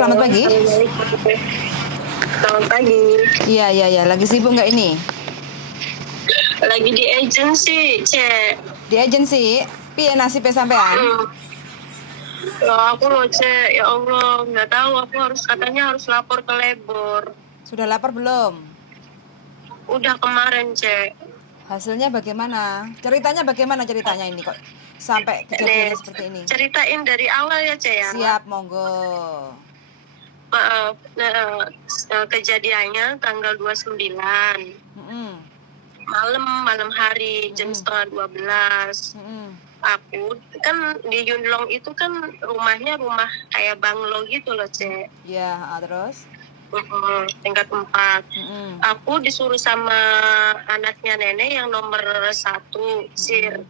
selamat pagi. Selamat pagi. Iya. Lagi sibuk nggak ini? Lagi di agensi, Cek. Di agensi? Piye nasibnya sampean? Aku loh, Cek. Ya Allah, nggak tahu. Aku katanya harus lapor ke labor. Sudah lapor belum? Udah kemarin, Cek. Hasilnya bagaimana? Ceritanya ini kok sampai Nih, kejadiannya seperti ini? ceritain dari awal ya, Cek ya. Siap, monggo. Maaf. Kejadiannya tanggal 29. Malam hari, jam setengah 12. Aku kan di Yunlong itu kan rumahnya rumah kayak banglo gitu loh, Cek. Ya, terus? Tingkat 4. Aku disuruh sama anaknya nenek yang nomor 1, Sir.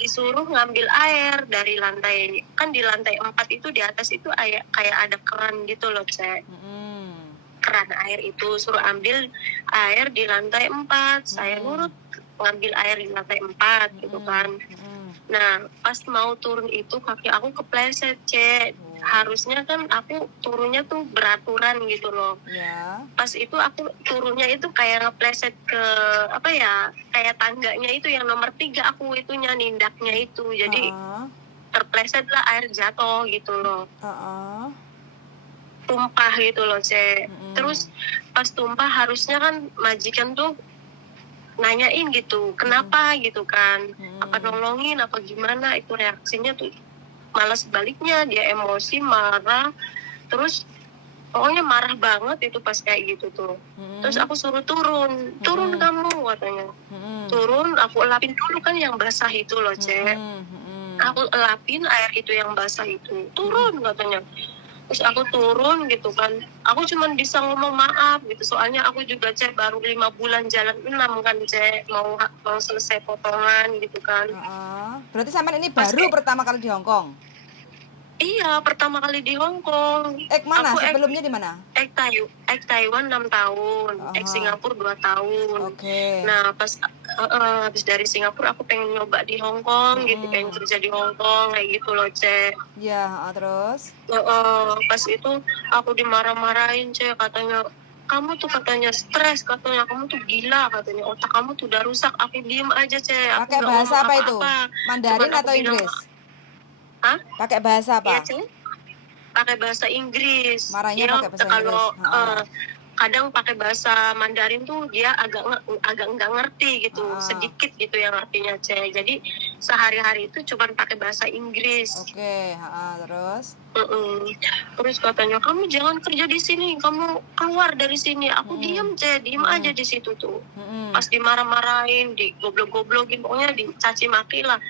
Disuruh ngambil air dari lantai, kan di lantai 4 itu di atas itu kayak ada keran gitu loh, Cek. Keran air itu suruh ambil air di lantai 4. Saya nurut ngambil air di lantai 4 gitu kan. Nah, pas mau turun itu kaki aku kepleset, Cek. Harusnya kan aku turunnya tuh beraturan gitu loh. Ya. Pas itu aku turunnya itu kayak ngepleset ke kayak tangganya itu yang nomor 3, aku itunya nindaknya itu. Jadi terpleset lah, air jatuh gitu loh. Tumpah gitu loh, Cek. Terus pas tumpah harusnya kan majikan tuh nanyain gitu, kenapa gitu kan, apa nolongin apa gimana. Itu reaksinya tuh malah sebaliknya, dia emosi, marah, terus pokoknya marah banget itu pas kayak gitu tuh. Terus aku suruh turun kamu katanya. Turun, aku elapin dulu kan yang basah itu loh, Cek. Aku elapin air itu yang basah itu, turun katanya. Terus aku turun gitu kan, aku cuma bisa ngomong maaf gitu, soalnya aku juga, Cek, baru 5 bulan jalan 6 kan, Cek, mau selesai potongan gitu kan. Berarti sampean ini baru pertama kali di Hong Kong? Iya, pertama kali di Hong Kong. Mana? Sebelumnya di mana? Taiwan 6 tahun, Singapura 2 tahun. Nah, pas habis dari Singapura aku pengen nyoba di Hong Kong gitu, pengen kerja di Hong Kong kayak gitu loh, Cek. Ya, terus? Pas itu aku dimarah-marahin, Cek, katanya kamu tuh katanya stres, katanya kamu tuh gila, katanya otak kamu tuh udah rusak. Aku diem aja, Cek. Pakai bahasa apa itu? Mandarin atau Inggris? Hah? Pakai bahasa apa? Iya, Cek. Pakai bahasa Inggris. Marahnya pakai bahasa kalau Inggris. kadang pakai bahasa Mandarin tuh dia agak nggak ngerti gitu, sedikit gitu yang artinya, Cek. Jadi sehari-hari itu cuma pakai bahasa Inggris. Terus? Terus katanya kamu jangan kerja di sini, kamu keluar dari sini. Aku diem, Cek, diem aja di situ tuh. Pas dimarah-marahin, digoblok-goblokin, pokoknya dicaci maki lah.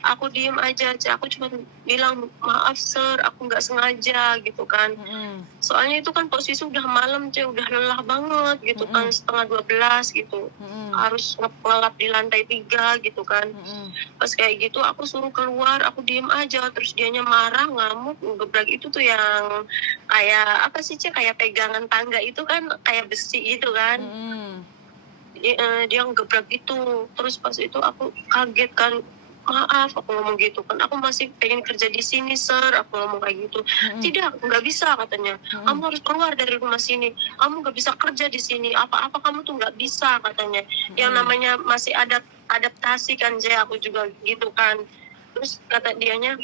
Aku diem aja, Cek. Aku cuma bilang maaf, Sir, aku nggak sengaja gitu kan. Soalnya itu kan posisi udah malam, Cek, udah lelah banget gitu kan, setengah 12 gitu. Harus ngelap di lantai 3 gitu kan. Pas kayak gitu aku suruh keluar, aku diem aja, terus dianya marah, ngamuk, ngegebrak. Itu tuh yang kayak apa sih, Cek, kayak pegangan tangga itu kan kayak besi gitu kan. Dia ngegebrak gitu. Terus pas itu aku kaget kan, maaf, aku ngomong gitu kan, aku masih pengen kerja di sini, Sir, aku ngomong kayak gitu. Tidak, nggak bisa katanya, kamu harus keluar dari rumah sini, kamu nggak bisa kerja di sini, apa-apa kamu tuh nggak bisa katanya. Yang namanya masih adaptasi kan, Jay, aku juga gitu kan. Terus kata dianya,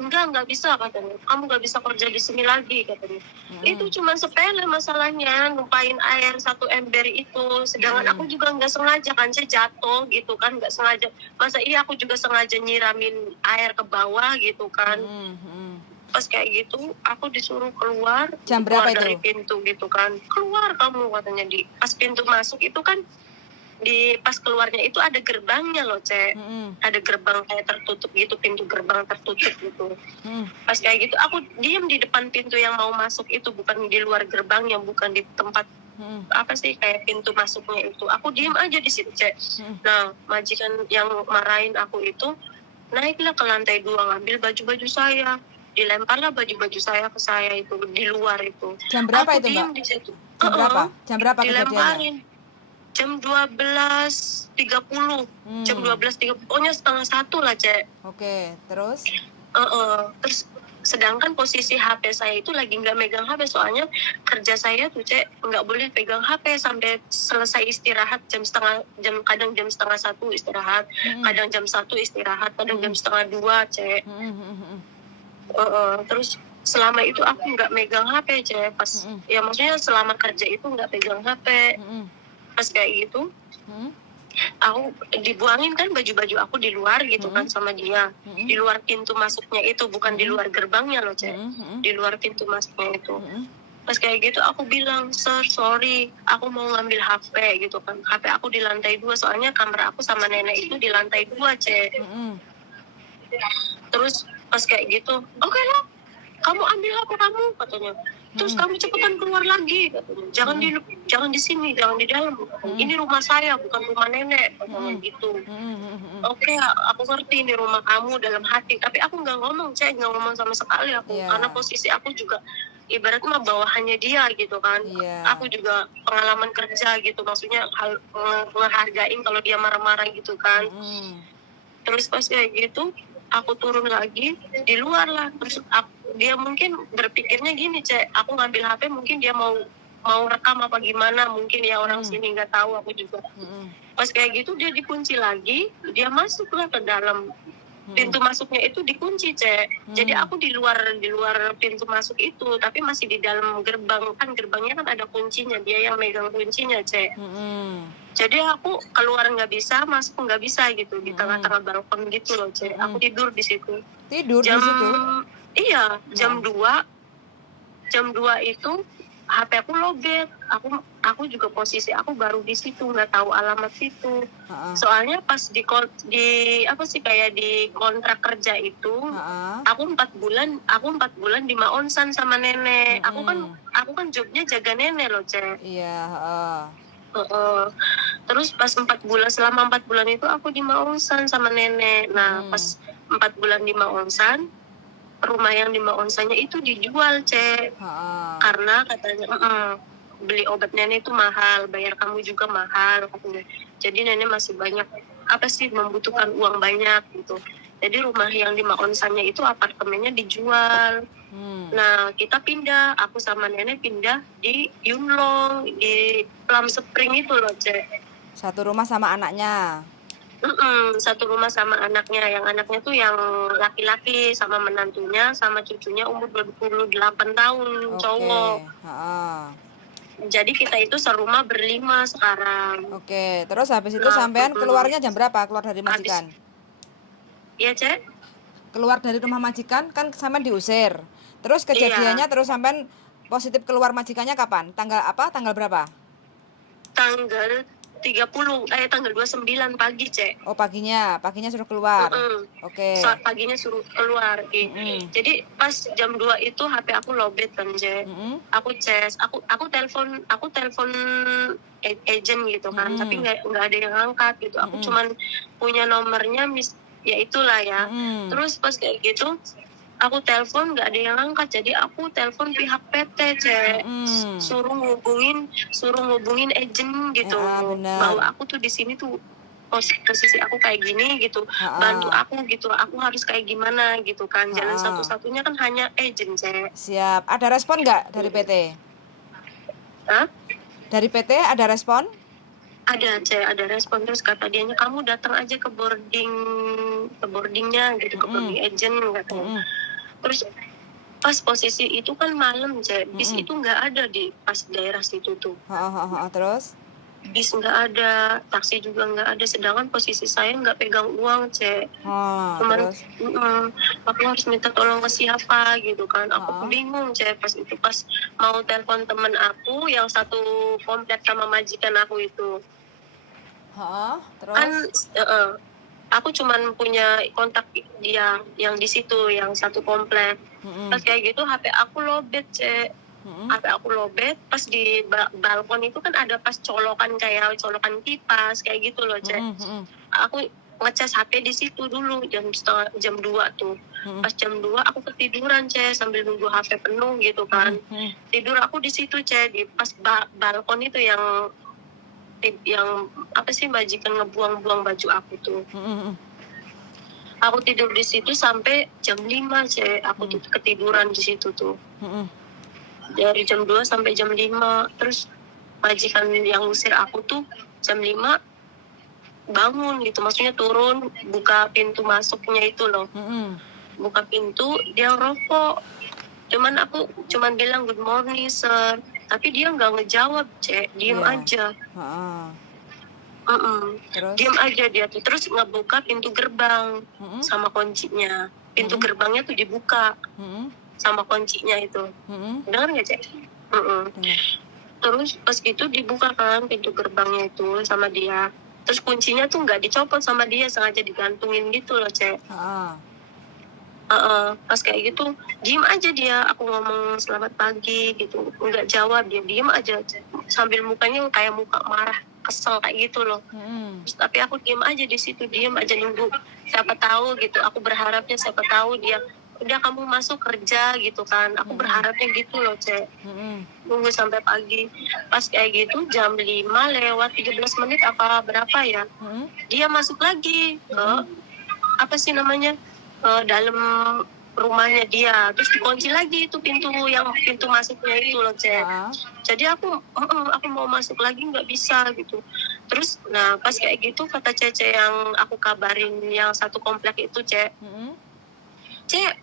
nggak bisa katanya, kamu nggak bisa kerja di sini lagi katanya. Itu cuma sepele masalahnya, numpain air 1 ember itu, sedangkan aku juga nggak sengaja kan, saya jatuh gitu kan, nggak sengaja. Masa iya aku juga sengaja nyiramin air ke bawah gitu kan. Pas kayak gitu aku disuruh keluar. Jam berapa itu? Dari pintu gitu kan, keluar kamu katanya. Di pas pintu masuk itu kan, di pas keluarnya itu ada gerbangnya loh, Cek. Ada gerbang kayak tertutup gitu, pintu gerbang tertutup gitu. Pas kayak gitu aku diem di depan pintu yang mau masuk itu, bukan di luar gerbang, yang bukan di tempat apa sih kayak pintu masuknya itu. Aku diem aja di situ, Cek. Nah, majikan yang marahin aku itu naiklah ke lantai 2, ngambil baju-baju saya, dilemparlah baju-baju saya ke saya itu di luar itu. Jam berapa aku itu, diem Mbak? di situ. Jam berapa kejadiannya? Dilemparin jam 12.30. Jam 12.30, pokoknya setengah 1 lah, Cek. Oke, terus? Terus sedangkan posisi HP saya itu lagi nggak megang HP, soalnya kerja saya tuh Cek nggak boleh pegang HP sampai selesai istirahat kadang jam setengah satu istirahat, kadang jam satu istirahat, kadang jam setengah dua Cek. Terus selama itu aku nggak megang HP Cek, pas ya maksudnya selama kerja itu nggak pegang HP. Pas kayak gitu aku dibuangin kan baju-baju aku di luar gitu kan sama dia, di luar pintu masuknya itu, bukan di luar gerbangnya loh Cek, di luar pintu masuknya itu. Pas kayak gitu aku bilang, "Sir, sorry, aku mau ngambil HP," gitu kan. HP aku di lantai 2, soalnya kamar aku sama nenek itu di lantai 2 Cek. Terus pas kayak gitu, "Oke lah, kamu ambil HP kamu," katanya. "Terus kamu cepetan keluar lagi," katanya. Jangan di sini, jangan di dalam. Ini rumah saya, bukan rumah nenek," katanya gitu. "Oke, aku ngerti ini rumah kamu," dalam hati. Tapi aku nggak ngomong, Cek, nggak ngomong sama sekali aku. Karena posisi aku juga ibaratnya bawahannya dia gitu kan. Aku juga pengalaman kerja gitu, maksudnya ngehargain kalau dia marah-marah gitu kan. Terus pas kayak gitu aku turun lagi di luar lah. Terus dia mungkin berpikirnya gini Cek, aku ngambil HP mungkin dia mau rekam apa gimana, mungkin ya orang sini nggak tahu, aku juga. Pas kayak gitu dia dikunci lagi, dia masuk lah ke dalam. Pintu masuknya itu dikunci Cek. Jadi aku di luar pintu masuk itu, tapi masih di dalam gerbang, kan gerbangnya kan ada kuncinya, dia yang megang kuncinya Cek. Jadi aku keluar nggak bisa, masuk nggak bisa gitu, di tengah-tengah balkon gitu loh Cek. Aku tidur di situ. Tidur di situ? Iya, jam 2 itu HP aku lobet. Aku juga posisi aku baru di situ, nggak tahu alamat situ. Soalnya pas di kayak di kontrak kerja itu, aku 4 bulan di Maonsan sama nenek. Aku kan jobnya jaga nenek loh Cek. Iya. Terus pas selama 4 bulan itu aku di Maonsan sama nenek. Nah pas 4 bulan di Maonsan, rumah yang di Maonsannya itu dijual Cek. Karena katanya beli obat nenek itu mahal, bayar kamu juga mahal katanya. Jadi nenek masih banyak membutuhkan uang banyak gitu. Jadi rumah yang di Maonsannya itu apartemennya dijual. Nah kita pindah, aku sama nenek pindah di Yunlong, di Plum Spring itu loh Cek. Satu rumah sama anaknya? Satu rumah sama anaknya. Yang anaknya tuh yang laki-laki sama menantunya sama cucunya umur 28 tahun, cowok. Jadi kita itu serumah berlima sekarang. Oke, terus habis itu sampean keluarnya jam berapa? Keluar dari majikan? Iya Cek. Keluar dari rumah majikan kan sampean diusir. Terus kejadiannya terus sampean positif keluar majikannya kapan? Tanggal berapa? Tanggal 29 pagi Cek. Oh paginya suruh keluar. Oke. Paginya suruh keluar. Jadi pas jam 2 itu HP aku lobet kan Cek. Aku ces, aku telepon agent gitu kan, tapi nggak ada yang angkat gitu. Aku cuman punya nomornya ya itulah ya. Terus pas kayak gitu aku telepon nggak ada yang angkat, jadi aku telepon pihak PT Cek. suruh ngubungin agent gitu, bahwa aku tuh di sini tuh posisi aku kayak gini gitu, bantu aku gitu, aku harus kayak gimana gitu kan. Jalan satu-satunya kan hanya agent Cek. Siap. Ada respon nggak dari PT? Dari PT ada respon? Ada Cek, ada respon. Terus kata dianya, kamu datang aja ke boardingnya gitu, ke boarding agent katanya. Terus pas posisi itu kan malam Cek, bis itu nggak ada di pas daerah situ tuh. Terus? Bis nggak ada, taksi juga nggak ada, sedangkan posisi saya nggak pegang uang Cek. Cuman aku harus minta tolong ke siapa gitu kan. Aku bingung Cek pas itu, pas mau telepon temen aku yang satu komplek sama majikan aku itu. Terus? Kan aku cuman punya kontak dia yang di situ, yang satu komplek. Pas kayak gitu HP aku lobet Cek. HP aku lobet pas di balkon itu kan ada pas colokan kipas kayak gitu loh Cek. Aku ngecas HP di situ dulu jam 2 tuh. Pas jam 2 aku ketiduran Cek sambil nunggu HP penuh gitu kan. Tidur aku di situ Cek, di pas balkon itu yang majikan ngebuang-buang baju aku tuh. Aku tidur di situ sampai jam 5, Cek. Aku ketiduran di situ tuh. Dari jam 2 sampai jam 5. Terus majikan yang ngusir aku tuh jam 5 bangun gitu. Maksudnya turun, buka pintu masuknya itu loh. Buka pintu, dia ngerokok. Aku cuman bilang good morning, sir. Tapi dia nggak ngejawab, Cek. Diem aja. Terus? Diam aja dia tuh, terus ngebuka pintu gerbang sama kuncinya. Pintu gerbangnya tuh dibuka sama kuncinya itu. Dengar nggak, Cek? Terus pas itu dibuka kan pintu gerbangnya itu sama dia. Terus kuncinya tuh nggak dicopot sama dia, sengaja digantungin gitu loh, Cek. Pas kayak gitu diem aja dia. Aku ngomong selamat pagi gitu, nggak jawab, dia diem aja sambil mukanya kayak muka marah, kesel kayak gitu loh. Terus, tapi aku diem aja di situ, diem aja nunggu siapa tahu gitu. Aku berharapnya siapa tahu dia udah kamu masuk kerja gitu kan. Aku berharapnya gitu loh, Cek. Nunggu sampai pagi. Pas kayak gitu jam 5 lewat 13 menit apa berapa ya, dia masuk lagi ke apa sih namanya, dalam rumahnya dia. Terus dikunci lagi itu pintu masuknya itu loh, Cek. Jadi aku mau masuk lagi nggak bisa gitu. Terus nah pas kayak gitu kata Cece yang aku kabarin yang satu komplek itu, Cek. Cek,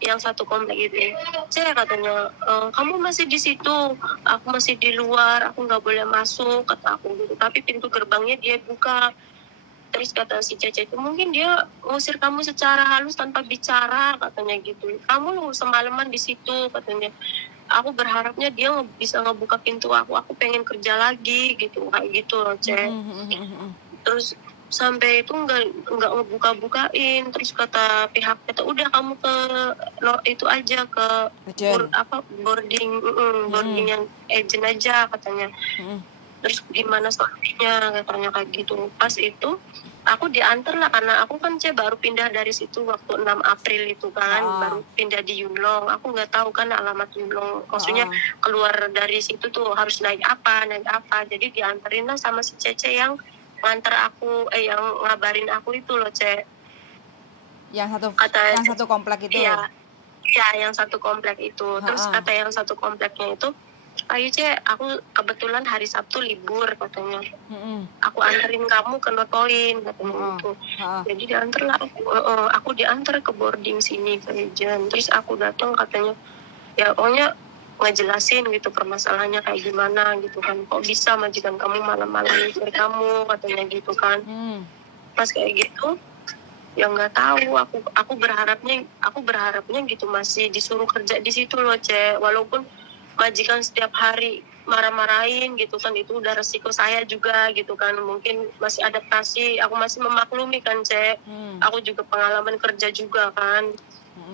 yang satu komplek itu, Cek katanya, kamu masih di situ, aku masih di luar, aku nggak boleh masuk kata aku gitu. Tapi pintu gerbangnya dia buka. Terus kata si Cece itu, mungkin dia ngusir kamu secara halus tanpa bicara katanya gitu. Kamu semalaman di situ katanya. Aku berharapnya dia bisa ngebuka pintu aku pengen kerja lagi gitu, kayak gitu loh, Cek. Terus sampai itu nggak ngebuka-bukain. Terus kata pihak kita, udah kamu ke itu aja ke boarding yang agent aja katanya. Terus gimana solusinya katanya kayak gitu. Pas itu aku diantar lah, karena aku kan baru pindah dari situ waktu 6 April itu kan, baru pindah di Yunlong. Aku nggak tahu kan alamat Yunlong, maksudnya keluar dari situ tuh harus naik apa. Jadi dianterin lah sama si Cece yang nganter aku, yang ngabarin aku itu loh, Cek. Yang kata satu komplek itu. Iya, yang satu komplek itu. Terus kata yang satu kompleknya itu, ayo Cek, aku kebetulan hari Sabtu libur katanya. Aku anterin kamu ke Notoin katanya gitu. Jadi diantar lah aku diantar ke boarding sini ke agent. Terus aku datang katanya, ya pokoknya ngejelasin gitu permasalahannya kayak gimana gitu kan. Kok bisa majikan kamu malam-malam ngusir kamu katanya gitu kan. Pas kayak gitu ya nggak tahu, aku berharapnya gitu masih disuruh kerja di situ loh, Cek. Walaupun majikan setiap hari marah-marahin gitu kan, itu udah resiko saya juga gitu kan. Mungkin masih adaptasi, aku masih memaklumi kan, Cek. Aku juga pengalaman kerja juga kan.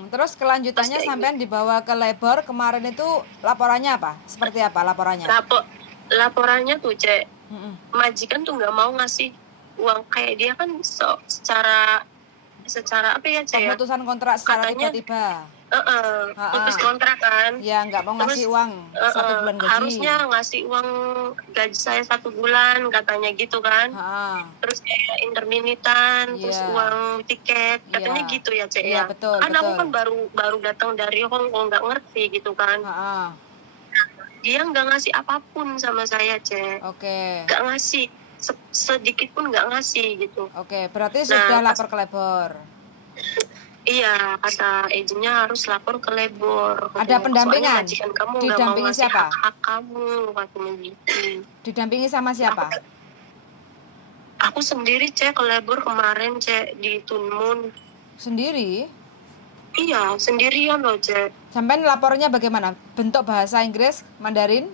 Terus kelanjutannya sampean dibawa ke labor kemarin itu, laporannya apa? Seperti apa laporannya? Laporannya tuh, Cek, majikan tuh nggak mau ngasih uang. Kayak dia kan secara apa ya, Cek, pemutusan kontrak secara tiba-tiba. putus kontrak kan. Ya nggak mau ngasih uang 1 bulan gaji. Harusnya ngasih uang gaji saya 1 bulan katanya gitu kan. Terus kayak interminitan, terus uang tiket katanya gitu ya, Cek. Iya, betul, Kan aku kan baru datang dari Hong Kong, nggak ngerti gitu kan. Dia nggak ngasih apapun sama saya, Cek. Nggak ngasih sedikit pun, nggak ngasih gitu. Berarti sudah lapor ke labor. Iya, kata agennya harus lapor ke labor. Ada pendampingan? Kamu Didampingi siapa? Hak kamu katanya gitu. Didampingi sama siapa? Aku sendiri, Cek, ke labor kemarin, Cek, di Tunmun. Sendiri? Iya, sendirian loh, Cek. Sampai lapornya bagaimana? Bentuk bahasa Inggris, Mandarin?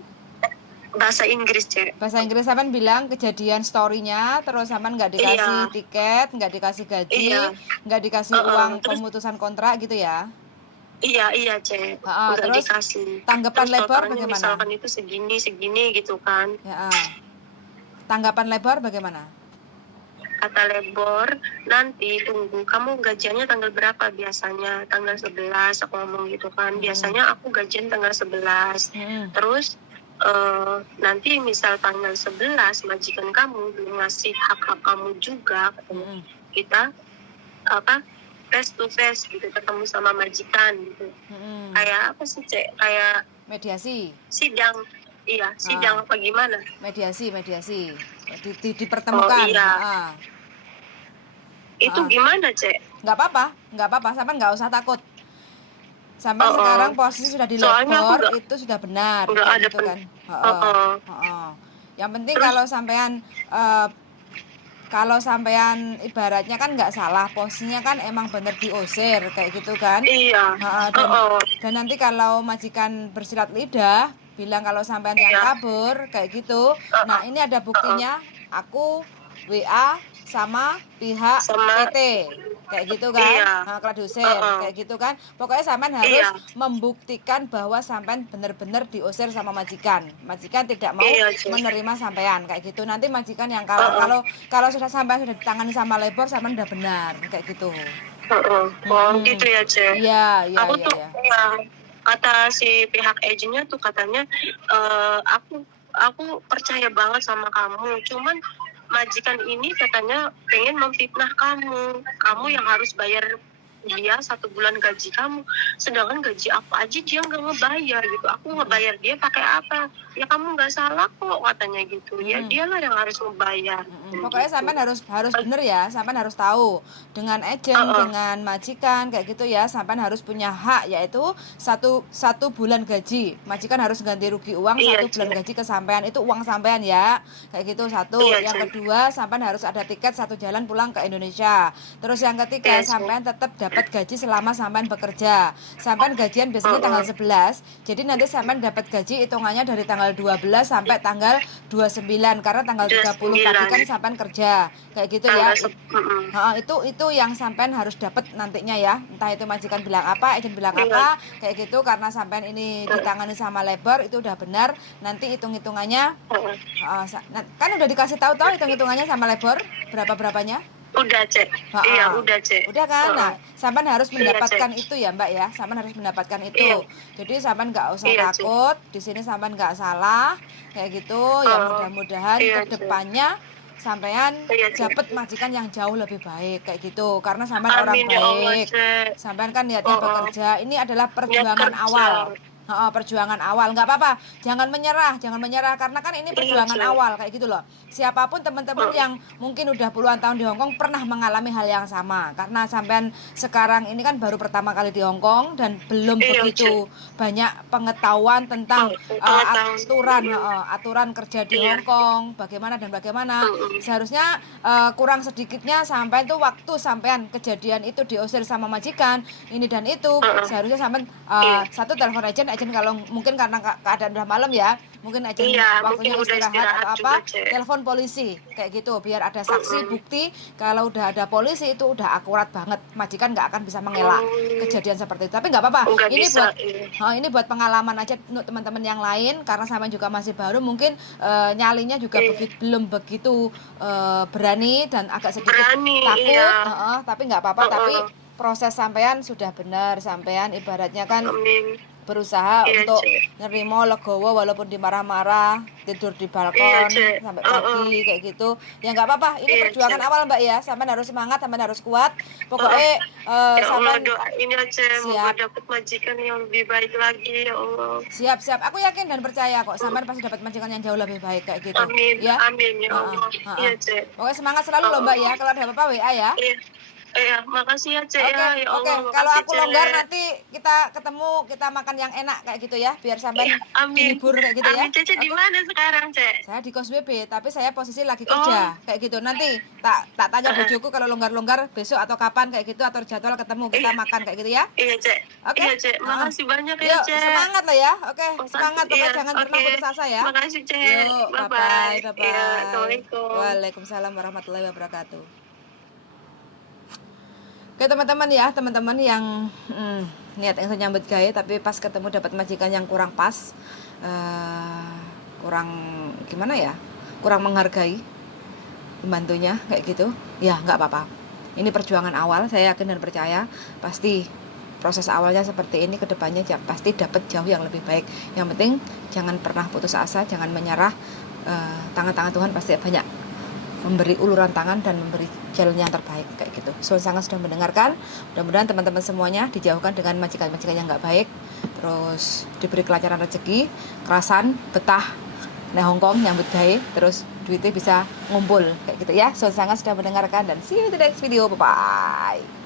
Bahasa Inggris, Cek. Bahasa Inggris. Sampai bilang kejadian story-nya, terus sampai nggak dikasih tiket, nggak dikasih gaji, nggak dikasih uang pemutusan kontrak gitu ya? Iya, Cek. Nggak Terus dikasih. tanggapan terus labor bagaimana? Misalkan itu segini gitu kan. Tanggapan labor bagaimana? Kata labor, nanti tunggu, kamu gajiannya tanggal berapa biasanya? Tanggal 11, aku ngomong gitu kan. Biasanya aku gajian tanggal 11. Terus nanti misal tanggal 11 majikan kamu belum ngasih hak kamu juga, kita face to face gitu, ketemu sama majikan gitu. Kayak apa sih Cek, kayak mediasi, sidang. Iya, sidang apa gimana? Mediasi dipertemukan. iya. Itu gimana Cek? Nggak apa-apa, sampai nggak usah takut. Sampai sekarang posisi sudah di labor, itu sudah benar kayak gitu kan. Yang penting kalau sampean ibaratnya kan nggak salah, posisinya kan emang bener diusir kayak gitu kan. Iya. Dan nanti kalau majikan bersilat lidah bilang kalau sampean yang kabur kayak gitu, nah ini ada buktinya, aku WA sama pihak PT kayak gitu kan. Nah, kalau diusir kayak gitu kan, pokoknya sampean harus membuktikan bahwa sampean benar-benar diusir sama majikan tidak mau menerima sampean kayak gitu. Nanti majikan yang kalau sudah sampean sudah ditangani sama labor, sampean udah benar kayak gitu. Gitu ya Cek. Iya. Aku tuh kata si pihak agennya tuh katanya, aku percaya banget sama kamu, cuman majikan ini katanya pengen memfitnah kamu yang harus bayar dia 1 bulan gaji kamu, sedangkan gaji apa aja dia nggak ngebayar gitu. Aku ngebayar dia pakai apa? Ya kamu nggak salah kok katanya gitu. Ya dialah yang harus membayar. Pokoknya sampean harus bener ya, sampean harus tahu dengan agen, dengan majikan kayak gitu ya, sampean harus punya hak, yaitu satu bulan gaji. Majikan harus ganti rugi uang 1 bulan gaji ke sampean, itu uang sampean ya kayak gitu. Satu. Yang kedua, sampean harus ada tiket 1 jalan pulang ke Indonesia. Terus yang ketiga, sampean tetap dapat gaji selama sampean bekerja. Sampean gajian biasanya tanggal 11, jadi nanti sampean dapat gaji hitungannya dari tanggal 12 sampai tanggal 29, karena tanggal 30 pagi kan sampean kerja kayak gitu ya. Itu yang sampean harus dapat nantinya ya, entah itu majikan bilang apa, agen bilang apa kayak gitu, karena sampean ini ditangani sama labor, itu udah benar. Nanti hitung-hitungannya kan udah dikasih tahu hitung-hitungannya sama labor berapa-berapanya. Udah Cek. Iya udah Cek. Udah kan. Nah, sampean harus mendapatkan itu ya Mbak ya, sampean harus mendapatkan itu. Jadi sampean nggak usah takut, di sini sampean nggak salah kayak gitu. Ya mudah-mudahan ke depannya sampean dapat majikan yang jauh lebih baik kayak gitu, karena sampean orang baik. Sampean kan niatnya bekerja, ini adalah perjuangan awal. Perjuangan awal, nggak apa-apa, jangan menyerah karena kan ini perjuangan awal kayak gitu loh. Siapapun teman-teman yang mungkin udah puluhan tahun di Hongkong pernah mengalami hal yang sama, karena sampean sekarang ini kan baru pertama kali di Hongkong dan belum begitu banyak pengetahuan tentang aturan kerja di Hongkong bagaimana. Seharusnya kurang sedikitnya sampean tuh waktu sampean kejadian itu diusir sama majikan ini dan itu, seharusnya sampean satu telepon aja kalau mungkin karena keadaan udah malam ya, mungkin aja waktunya istirahat atau apa, telepon polisi kayak gitu, biar ada saksi bukti. Kalau udah ada polisi itu udah akurat banget, majikan nggak akan bisa mengelak kejadian seperti itu. Tapi nggak apa-apa, ini buat pengalaman aja untuk teman-teman yang lain, karena sama juga masih baru, mungkin nyalinya juga belum begitu berani dan agak sedikit takut, tapi nggak apa-apa. Tapi proses sampean sudah benar, sampean ibaratnya kan berusaha untuk nerimo legowo walaupun dimarah-marah, tidur di balkon sampai pagi kayak gitu. Ya nggak apa-apa, ini perjuangan awal Mbak ya, sampean harus semangat, sampean harus kuat. Pokoknya sampean doain aja semoga dapat majikan yang lebih baik lagi ya Allah. Siap, aku yakin dan percaya kok sampean pasti dapat majikan yang jauh lebih baik kayak gitu. Amin ya Allah. Iya Cek. Pokoknya semangat selalu loh Mbak ya, kalau ada apa-apa WA ya. Iya, makasih ya Cek ya Allah. Kalau aku longgar nanti kita ketemu, kita makan yang enak kayak gitu ya, biar sampai dihibur kayak gitu ya. Cece di mana sekarang Cek? Saya di kos BB, tapi saya posisi lagi kerja kayak gitu. Nanti tak tanya bojoku kalau longgar-longgar besok atau kapan kayak gitu, atau jadwal ketemu kita makan kayak gitu ya. Iya Cek. Iya Cek, makasih banyak ya Cek. Semangat lah ya. Semangat, pokoknya jangan pernah putus asa ya. Makasih Cek. Yuk, bye. Assalamualaikum. Waalaikumsalam warahmatullahi wabarakatuh. Oke teman-teman ya, teman-teman yang niat yang nyambut gawe tapi pas ketemu dapat majikan yang kurang pas, kurang gimana ya, kurang menghargai pembantunya kayak gitu, ya nggak apa-apa. Ini perjuangan awal, saya yakin dan percaya pasti proses awalnya seperti ini, kedepannya pasti dapat jauh yang lebih baik. Yang penting jangan pernah putus asa, jangan menyerah. Tangan-tangan Tuhan pasti banyak memberi uluran tangan dan memberi jalan yang terbaik kayak gitu. Sangat sudah mendengarkan. Mudah-mudahan teman-teman semuanya dijauhkan dengan majikan-majikan yang nggak baik, terus diberi kelancaran rezeki, kerasan, betah, nah Hongkong nyambut gawe, terus duitnya bisa ngumpul kayak gitu ya. Sangat sudah mendengarkan dan see you in the next video. Bye bye.